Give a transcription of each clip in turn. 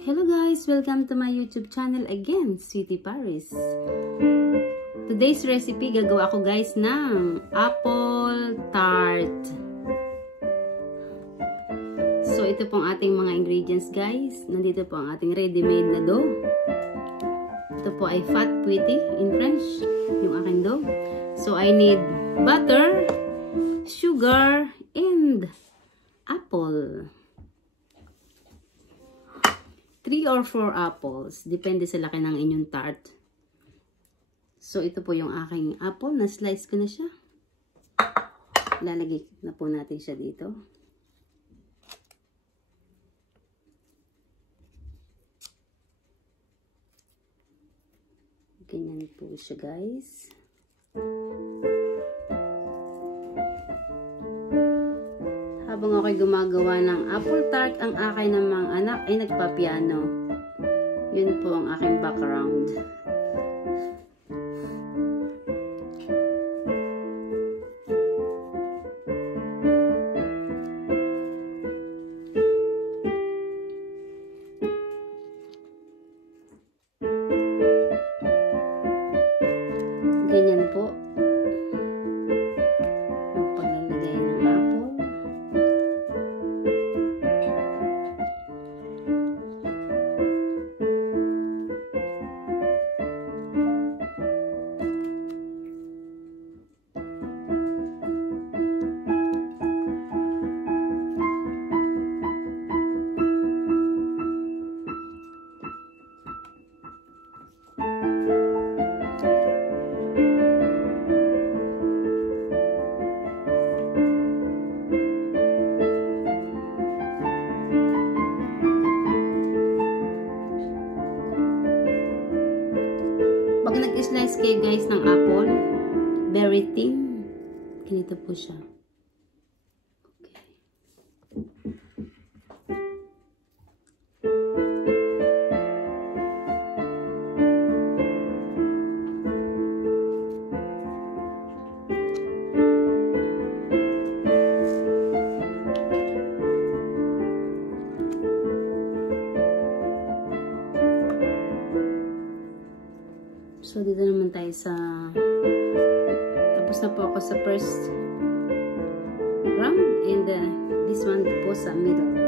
Hello guys! Welcome to my YouTube channel again, Sweetie Paris. Today's recipe, gagawa ako guys ng apple tart. So ito pong ating mga ingredients guys. Nandito po ang ating ready-made na dough. Ito po ay fat putti in French, yung aking dough. So I need butter, sugar, and apple. 3 or 4 apples. Depende sa laki ng inyong tart. So, ito po yung aking apple. Na-slice ko na siya. Lalagay na po natin siya dito. Ganyan po siya, guys. Habang ako'y gumagawa ng apple tart, ang aking namang anak ay nagpapiano. Yun po ang aking background. Ganyan po. Pag nag-slice kayo guys ng apple, very thin, ganito po siya. Okay. So, dito naman tayo sa... Tapos na po ako sa first round. And this one po sa middle.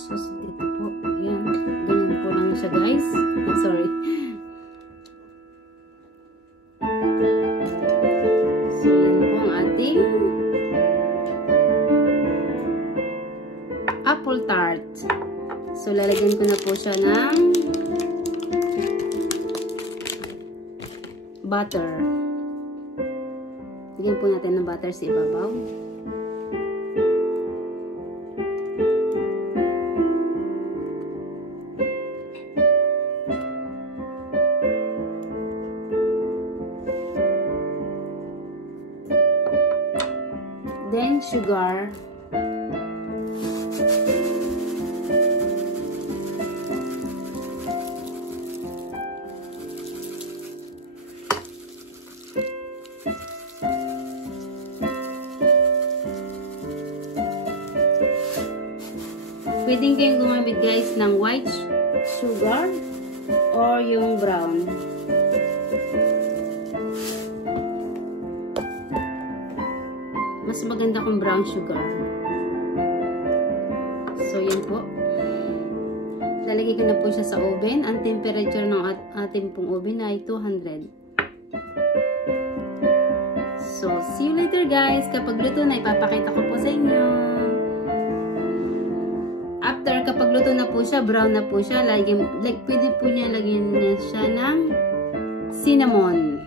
So, ito po. Ayan. Ganyan po lang siya, guys. Sorry. So, yan po ang ating apple tart. So, lalagyan ko na po siya ng butter. Lagyan po natin ng butter sa ibabaw. Then, sugar. Pwedeng kayong gumamit guys ng white sugar or yung brown. Mas maganda kung brown sugar. So, yan po. Lalagay ko na po siya sa oven. Ang temperature ng ating pong oven ay 200. So, see you later guys. Kapag luto na, ipapakita ko po sa inyo. After, kapag luto na po siya, brown na po siya, pwede po niya lagyan niya siya ng cinnamon.